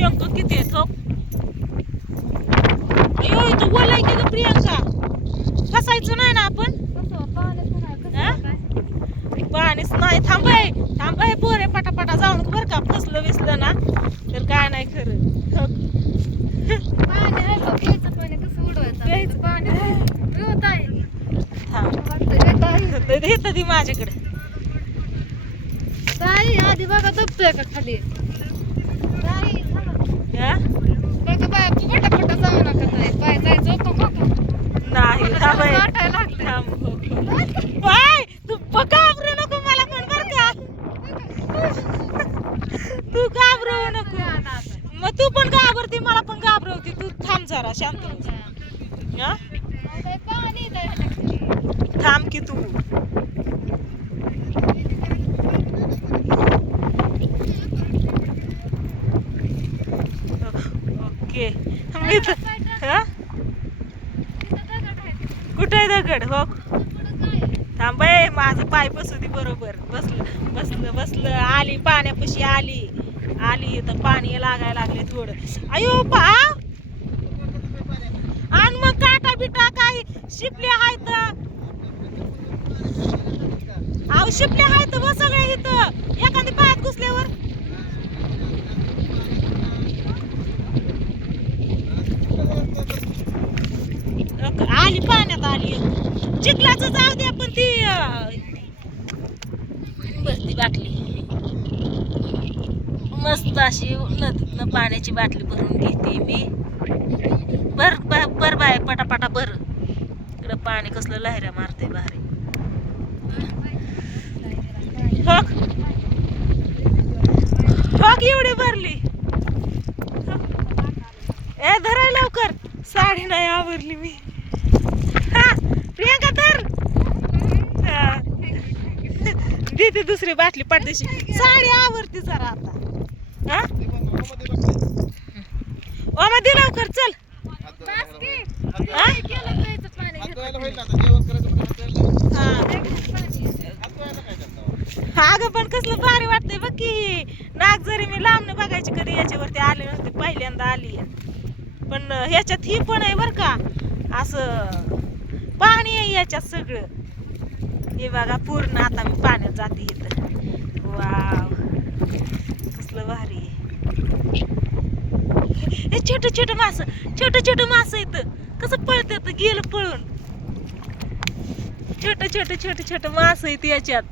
शेंग किती आहेत हो. अयो इथं ओला आहे की ग प्रियांका, फसायचं नाही ना आपण. पाणीच नाही. थांबाय पोरे पटापटा जाऊन बर का. फसलं विसलं ना तर काय नाही खरं. येत ती माझ्याकडे. आधी बघा दबतोय का खाली. पटापटा जाऊ नका पाय जायचं नाही. तू घाबरू नको मला पण बर का. तू घाबरू नको. मग तू पण घाबरती मला पण घाबरवती. तू थांब जरा शांत. थांब की तू. ओके कुठे दगड हो. थांब माझं पाय बसू दे बरोबर. बसलं आली पाण्यापाशी आली तर पाणी लागायला लागले थोडं. अयो पा आणि मग काटा बिटा काय शिपल्या आहेत. अहो शिपल्या आहेत व सगळ्या इथं. एखादी पायात घुसल्यावर आली पाण्यात आली. चिखलाच जाऊ द्या पण ती भरती बाटली मस्त अशी नदीतनं पाण्याची बाटली भरून घेते मी. बर बाय पटापटा भर. इकडं पाणी कसलं लहऱ्या मारते भारी. एवढी भरली. ए धराय लवकर. साडी नाही आवरली मी. प्रियांका धर. देते दुसरी बाटली पाठदेशी. साडी आवरती जरा आता. ओमा दे लवकर चल. अगं पण कसलं भारी वाटतंय बघ की. नाग जरी मी लांबनं बघायची कधी याच्यावरती आले नव्हते. पहिल्यांदा आली पण ह्याच्यात ही पण आहे बर का. असं पाणी आहे याच्यात सगळं. हे बघा पूर्ण आता मी पाण्यात जाते इथं. वाव कसलं भारी आहे. हे छोट मास इथं कसं पळतात. गेलं पळून. छोट मास आहेत याच्यात.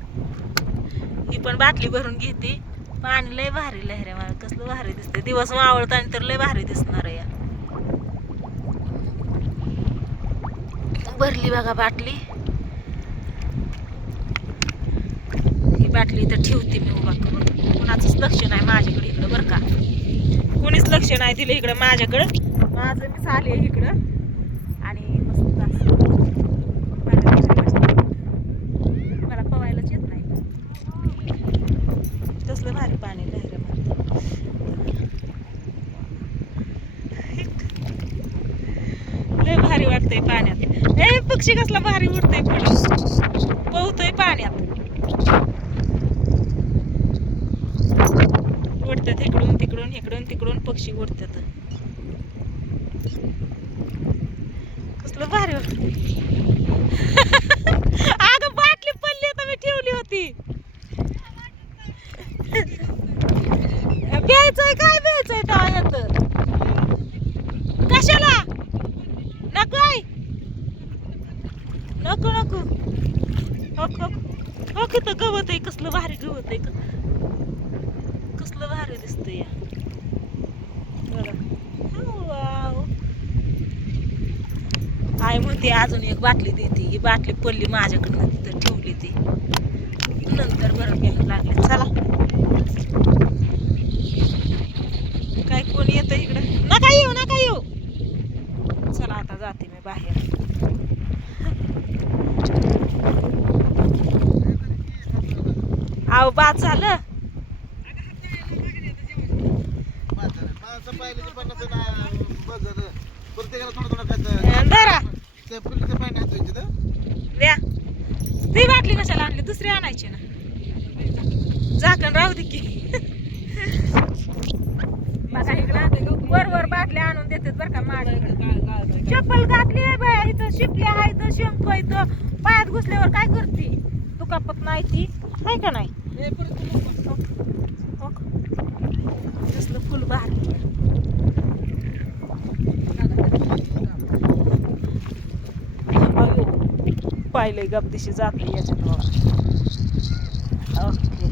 ही पण बाटली भरून घेते. पाणी लय भारी लहऱ्या मला कसलं भारी दिसते. दिवस मावळताना तर लय भारी दिसणार आहे. भरली बघा बाटली. ही बाटली इथं ठेवते मी उभा करून. कोणाचंच लक्ष नाही माझ्याकडे इकडं बरं का. कोणीच लक्ष नाही दिलं इकडं माझ्याकडं. माझं मी चालले इकडं आणि मस्त असं मला पवायलाच येत नाही. तसलं भारी पाणी लहऱ्या लय भारी वाटतंय पाण्यात. ए पक्षी कसला भारी उडतंय पोहतोय पाण्यात. उडतात इकडून पक्षी उडतात. कसलं भारी अगं बाटली पडली तर मी ठेवली होती. प्यायचंय काय प्यायचंय टाळ्यात कशाला. नको हो किती गवत आहे. कसलं भारी गवत आहे. कसलं भारी दिसतंय या बघा. आई म्हणते अजून एक बाटली देते. ही बाटली पडली माझ्याकडनं तिथं ठेवली ती. नंतर बरं प्यायला लागले. चला काय कोण येतं इकडं. नका येऊ. चला आता जाते मी बाहेर. आव बाद झालं. द्या ती बाटली कशाला आणली. दुसरी आणायची ना. झाकण राहू दे की. बघा इकडं आणून देतात बरं का माझ्याकडे. चप्पल घातली आहे बाया, इथं शिपल्या आहे, इथं शंख इथं पायात घुसल्यावर काय करते? दुखापत नाही ती आहे का नाही? हो का? कसलं फुल भारी. पाहिलंय गपदिशी जाते याच्यात. ओके.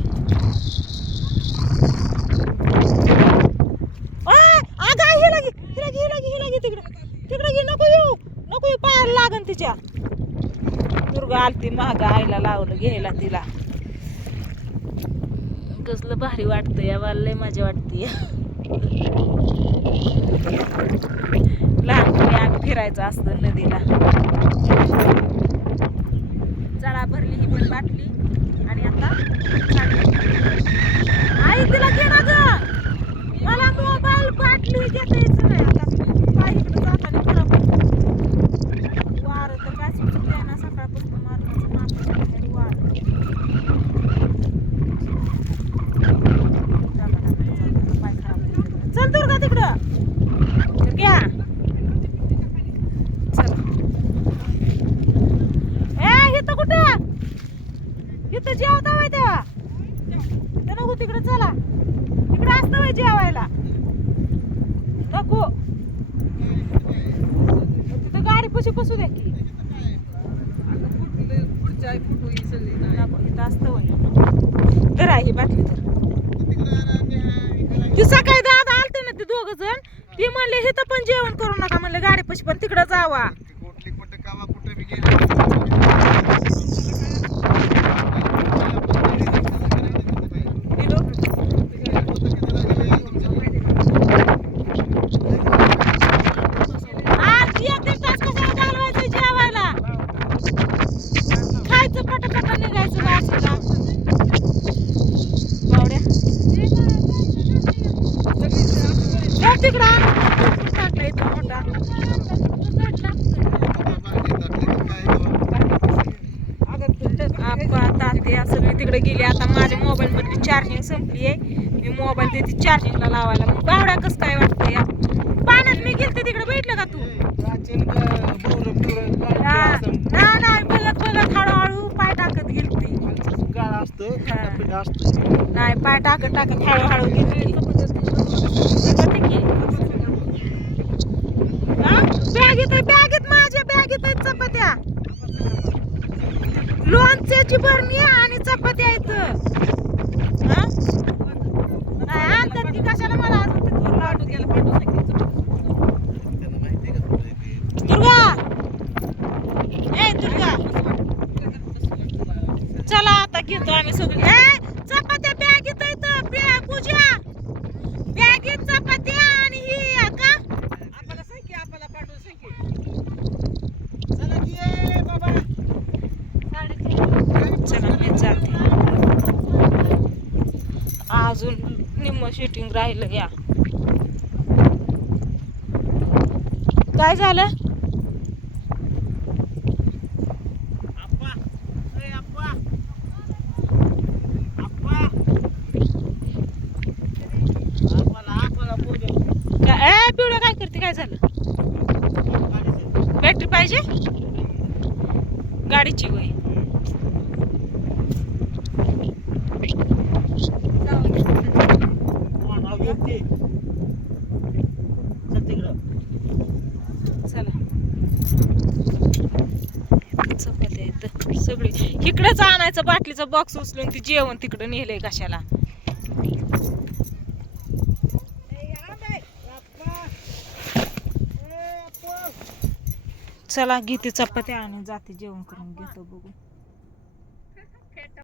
तिकडे घे, नको येऊ पायाला लागन तिच्या. दुर्गा आलती महाग आईला लावलं घ्यायला तिला. कसलं भारी वाटतं या, मला लय मजा वाटते. लहानपणी आम्ही फिरायचं असतं नदीला. जळा भरली ही पण बाटली आणि आता आई तिला घे ना ग. मला मोबाईल बाटली घेता यायचं नाही. आता काय इकडं जाताना खराब वार तर काय सुचत आहे ना. सकाळपासून मारण्याचं मात्र वार. पाय खराब. चल दुर्गा तिकडं घ्या. चला इथं कुठं? इथं जेवता वय तेव्हा ते नको तिकडं. चला तिकडं असतं वय जेवायला. नको तिथं गाडी पशी बसू द्या की. नको इथं असतं वय. तर आहे ही बाटली. तर ती सकाळी दादा आलते ना ते दोघ जण. ती म्हणले इथं पण जेवण करू नका म्हणले गाडी पशी, पण तिकडं जावा. सगळी तिकडे गेली. आता माझ्या मोबाईल मध्ये चार्जिंग संपली आहे. मी मोबाईल देते चार्जिंगला लावायला. मग बावड्या कसं काय वाटतं या पाण्यात मी गेलते तिकडे. भेटलं का तू? नाही बघत हळूहळू पाय टाकत गेलती. नाही पाय टाकत हळूहळू गेली. बॅगेत माझ्या बॅगेत आहेत चपात्या, लोणच्याची भरणी आणि चपात्या आहेत. नाही आणतात की कशाला मला दुर्गा. ए दुर्गा चला आता घेतो आम्ही सगळे. चपात्या बॅगेत आहेत. पूजा बॅगेत चपात्या आणि ही का आपल्याला सांग आपल्याला पाठवून चला मी जाते. अजून निम्म शूटिंग राहिलं. या काय झालं? पिवळं काय करते? काय झालं? बॅटरी पाहिजे गाडीची वय. चला चपात्या सगळी इकडेच आणायचं. बाटलीचं बॉक्स उचलून ती जेवण तिकडे नेलंय कशाला. चला घेते चपात्या आणि जाते जेवण करून घेतो. बघू